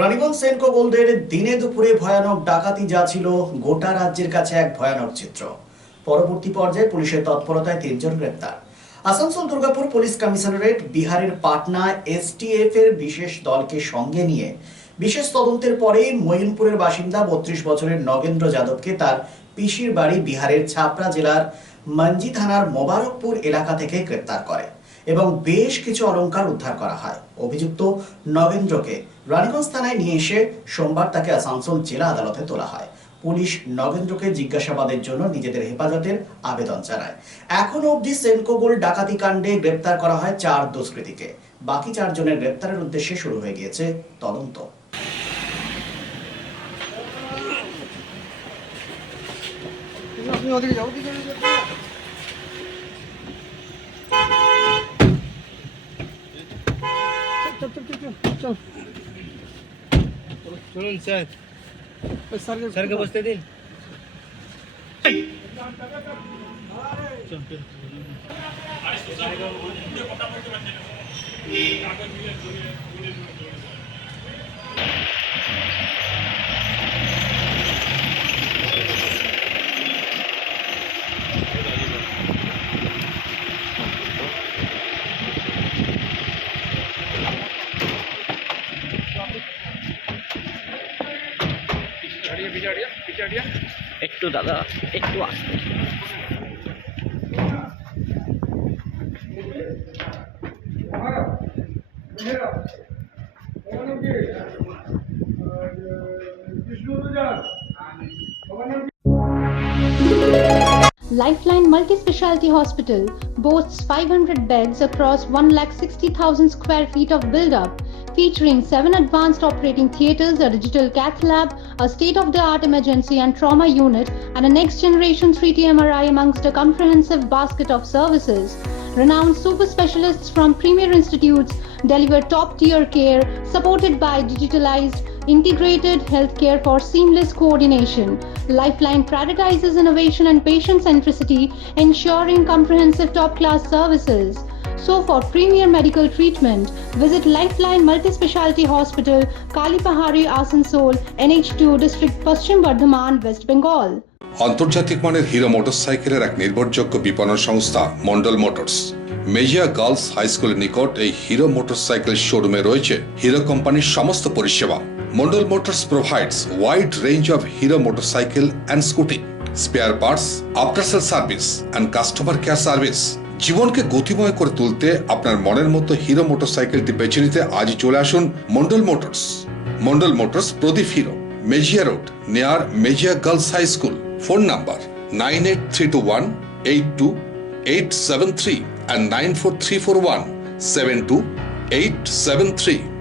রানীগঞ্জ সেনকো গোল্ডের দিনে দুপুরে ভয়ানক ডাকাতি যা ছিল গোটা রাজ্যের কাছে এক ভয়ানক চিত্র। পরবর্তী পর্যায়ে পুলিশের তৎপরতায় 3 জন গ্রেপ্তার। আসানসোল দুর্গাপুর পুলিশ কমিশনারেট বিহারের পাটনা এসটিএফ এর বিশেষ দলকে সঙ্গে নিয়ে বিশেষ তদন্তের পরে মঈনপুরের বাসিন্দা 32 বছরের নগেন্দ্র যাদবকে তার পিসির বাড়ি বিহারের ছাপড়া জেলার মাঞ্জি থানার মোবারকপুর এলাকা থেকে গ্রেপ্তার করে এবং বেশ কিছু অলংকার উদ্ধার করা হয়। অভিযুক্ত নগেন্দ্রকে রানীগঞ্জ থানায় নিয়ে এসে সোমবার তাকে আসানসোল জেলা আদালতে তোলা হয়। পুলিশ নগেন্দ্রকে জিজ্ঞাসাবাদের জন্য নিজেদের হেফাজতের আবেদন জানায়। এখনো অবধি সেনকো গোল্ড ডাকাতি কাণ্ডে গ্রেপ্তার করা হয় 4 দুষ্কৃতীকে। বাকি 4 জনের গ্রেপ্তারের উদ্দেশ্যে শুরু হয়ে গিয়েছে তদন্ত। শুনুন স্যার, স্যারকে বসতে দিন। একটু দাদা, একটু আসতে। Lifeline Multi-Speciality Hospital boasts 500 beds across 160,000 square feet of build-up, featuring 7 advanced operating theatres, a digital cath lab, a state-of-the-art emergency and trauma unit, and a next-generation 3D MRI amongst a comprehensive basket of services. Renowned super specialists from premier institutes deliver top-tier care, supported by digitalized, integrated healthcare for seamless coordination. Lifeline prioritizes innovation and patient centricity, ensuring comprehensive top-class services. So for premier medical treatment, visit Lifeline Multi-Speciality Hospital, Kalipahari, Asansol, NH2 District, Paschim Bardhaman, West Bengal. আন্তর্জাতিক মানের hero মোটরসাইকেলের এক নির্ভরযোগ্য বিপণন সংস্থা Mondal motors Mejia girls high স্কুলের নিকট এই হিরো মোটরসাইকেল শোরুমে রয়েছে হিরো কোম্পানির সমস্ত পরিষেবা। Mondal motors provides wide range of Hero motorcycle and scooty, spare parts, after sale service and customer care service. জীবনকে গতিময় করে তুলতে আপনার মনের মতো হিরো মোটরসাইকেলটি বেছে নিতে আজই চলে আসুন Mondal motors. Mondal motors Pradip Hero, Mejia road, near Mejia girls high school. Phone number 9832182873 and 94341728873.